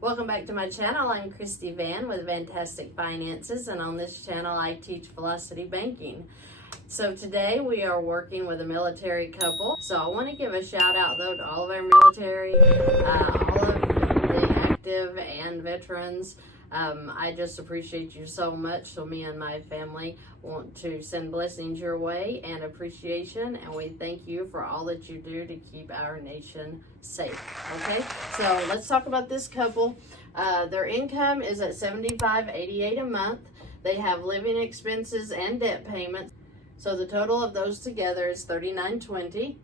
Welcome back to my channel. I'm Christy Vann with Fantastic Finances, and on this channel I teach velocity banking. So today we are working with a military couple. So I want to give a shout out though to all of our military, all of the active and veterans. I just appreciate you so much. So me and my family want to send blessings your way and appreciation, and we thank you for all that you do to keep our nation safe. Okay, so let's talk about this couple. Their income is at $75.88 a month. They have living expenses and debt payments, so the total of those together is $39.20.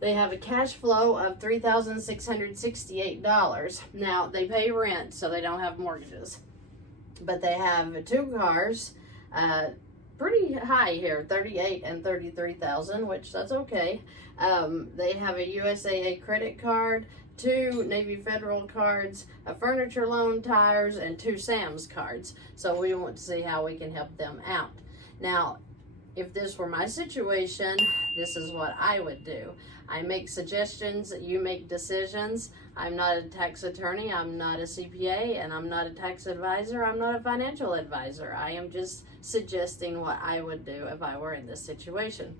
They have a cash flow of $3,668. Now, they pay rent, so they don't have mortgages. But they have two cars, pretty high here, $38,000 and $33,000, which that's okay. They have a USAA credit card, two Navy Federal cards, a furniture loan, tires, and two Sam's cards. So we want to see how we can help them out. Now, if this were my situation, this is what I would do. I make suggestions, you make decisions. I'm not a tax attorney, I'm not a CPA, and I'm not a tax advisor, I'm not a financial advisor. I am just suggesting what I would do if I were in this situation.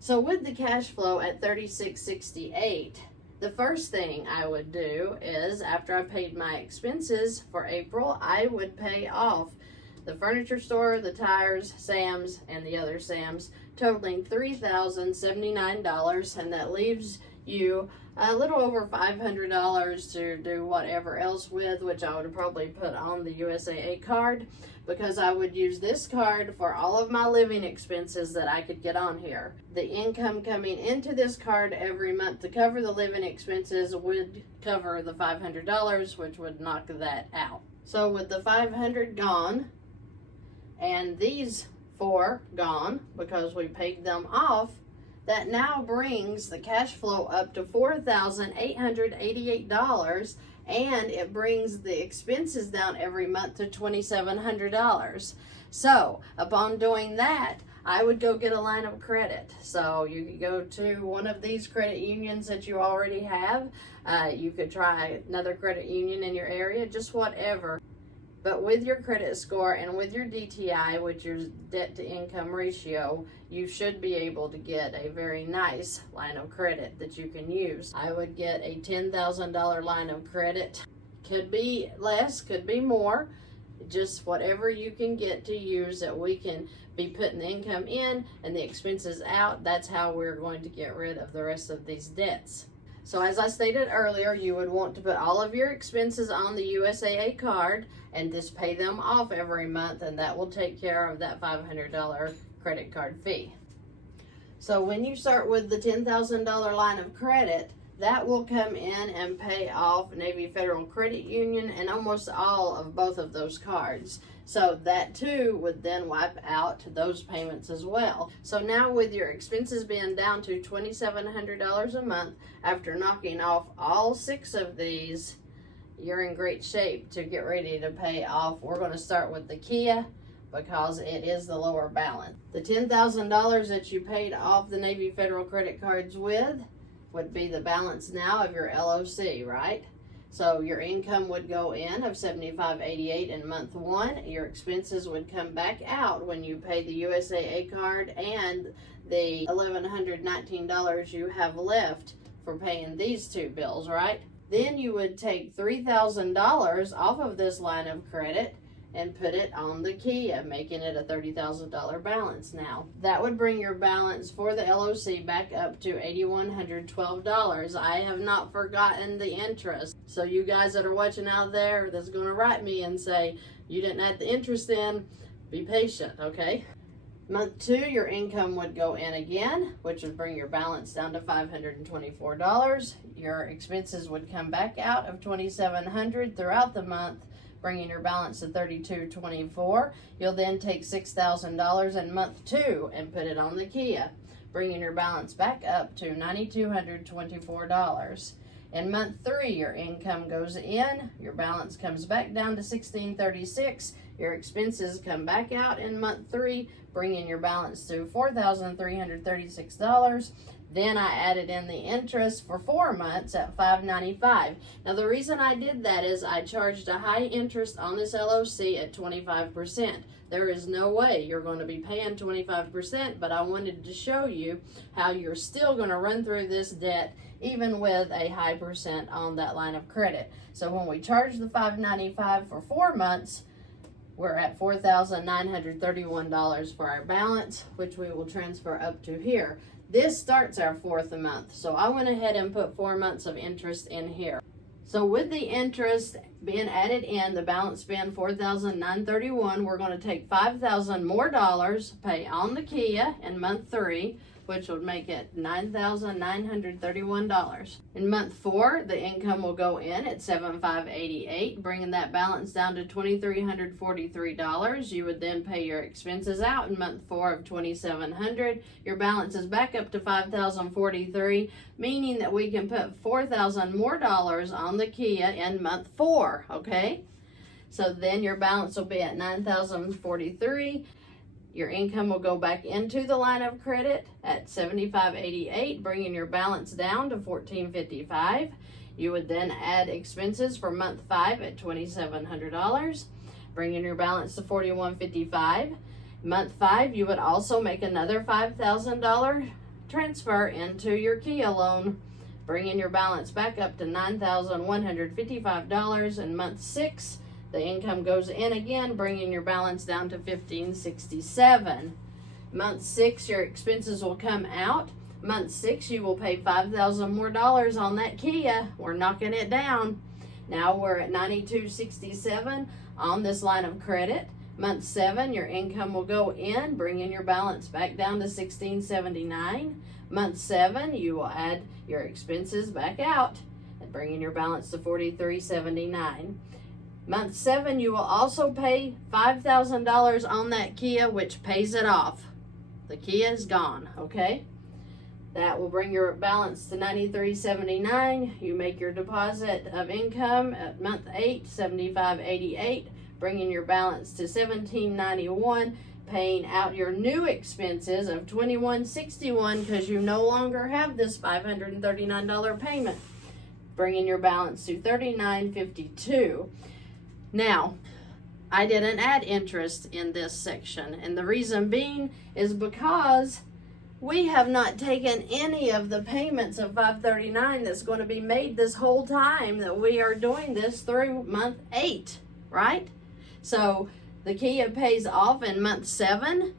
So with the cash flow at $36.68, the first thing I would do is, after I paid my expenses for April, I would pay off the furniture store, the tires, Sam's, and the other Sam's, totaling $3,079, and that leaves you a little over $500 to do whatever else with, which I would probably put on the USAA card, because I would use this card for all of my living expenses that I could get on here. The income coming into this card every month to cover the living expenses would cover the $500, which would knock that out. So with the $500 gone, and these four gone because we paid them off, that now brings the cash flow up to $4,888, and it brings the expenses down every month to $2,700. So upon doing that, I would go get a line of credit. So you could go to one of these credit unions that you already have. You could try another credit union in your area, just whatever. But with your credit score and with your DTI, which is debt to income ratio, you should be able to get a very nice line of credit that you can use. I would get a $10,000 line of credit. Could be less, could be more, just whatever you can get to use that we can be putting the income in and the expenses out. That's how we're going to get rid of the rest of these debts. So as I stated earlier, you would want to put all of your expenses on the USAA card and just pay them off every month, and that will take care of that $500 credit card fee. So when you start with the $10,000 line of credit, that will come in and pay off Navy Federal Credit Union and almost all of both of those cards. So that too would then wipe out those payments as well. So now with your expenses being down to $2,700 a month, after knocking off all six of these, you're in great shape to get ready to pay off. We're going to start with the Kia because it is the lower balance. The $10,000 that you paid off the Navy Federal credit cards with would be the balance now of your LOC, right? So your income would go in of $75.88 in month one. Your expenses would come back out when you pay the USAA card and the $1,119 you have left for paying these two bills, right? Then you would take $3,000 off of this line of credit and put it on the Kia, making it a $30,000 balance now. That would bring your balance for the LOC back up to $8,112. I have not forgotten the interest. So you guys that are watching out there that's going to write me and say, you didn't add the interest in, be patient, okay? Month two, your income would go in again, which would bring your balance down to $524. Your expenses would come back out of $2,700 throughout the month, bringing your balance to $3,224. You'll then take $6,000 in month two and put it on the Kia, bringing your balance back up to $9,224. In month three, your income goes in, your balance comes back down to $1,636. Your expenses come back out in month three, bringing your balance to $4,336. Then I added in the interest for 4 months at $595. Now the reason I did that is I charged a high interest on this LOC at 25%. There is no way you're going to be paying 25%, but I wanted to show you how you're still going to run through this debt even with a high percent on that line of credit. So when we charge the $595 for 4 months, we're at $4,931 for our balance, which we will transfer up to here. This starts our 4th month, so I went ahead and put 4 months of interest in here. So with the interest being added in, the balance being $4,931, we're going to take $5,000 more dollars, pay on the Kia in month 3, which would make it $9,931. In month 4, the income will go in at $7,588, bringing that balance down to $2,343. You would then pay your expenses out in month 4 of $2,700. Your balance is back up to $5,043, meaning that we can put $4,000 more dollars on the Kia in month 4, okay? So then your balance will be at $9,043. Your income will go back into the line of credit at $7,588, bringing your balance down to $1,455. You would then add expenses for month 5 at $2,700, bringing your balance to $4,155. Month 5, you would also make another $5,000 transfer into your Kia loan, bringing your balance back up to $9,155. In month 6, the income goes in again, bringing your balance down to $1,567. Month 6, your expenses will come out. Month 6, you will pay $5,000 more dollars on that Kia. We're knocking it down. Now we're at $9,267 on this line of credit. Month 7, your income will go in, bringing your balance back down to $1,679. Month 7, you will add your expenses back out, bringing your balance to $4,379. Month 7, you will also pay $5,000 on that Kia, which pays it off. The Kia is gone, okay? That will bring your balance to $93.79. You make your deposit of income at month 8, $75.88, bringing your balance to $17.91, paying out your new expenses of $21.61 because you no longer have this $539 payment, bringing your balance to $39.52. Now, I didn't add interest in this section, and the reason being is because we have not taken any of the payments of $539 that's going to be made this whole time that we are doing this through month 8, right? So the Kia pays off in month 7.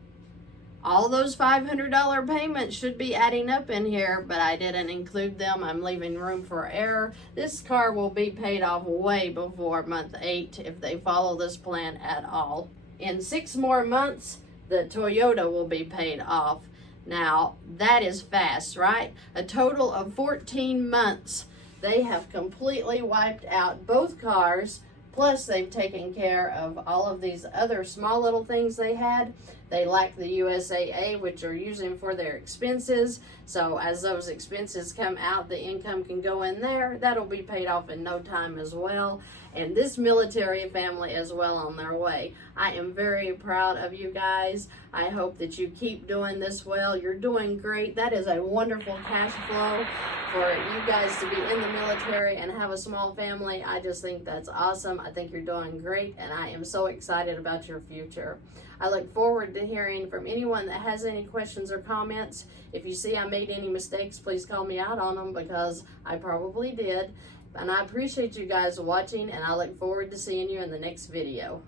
All those $500 payments should be adding up in here, but I didn't include them. I'm leaving room for error. This car will be paid off way before month 8 if they follow this plan at all. In 6 more months, the Toyota will be paid off. Now, that is fast, right? A total of 14 months. They have completely wiped out both cars, plus they've taken care of all of these other small little things they had. They lack the USAA, which they're using for their expenses. So as those expenses come out, the income can go in there. That'll be paid off in no time as well. And this military family is well on their way. I am very proud of you guys. I hope that you keep doing this well. You're doing great. That is a wonderful cash flow for you guys to be in the military and have a small family. I just think that's awesome. I think you're doing great, and I am so excited about your future. I look forward to hearing from anyone that has any questions or comments. If you see I made any mistakes, please call me out on them because I probably did. And I appreciate you guys watching, and I look forward to seeing you in the next video.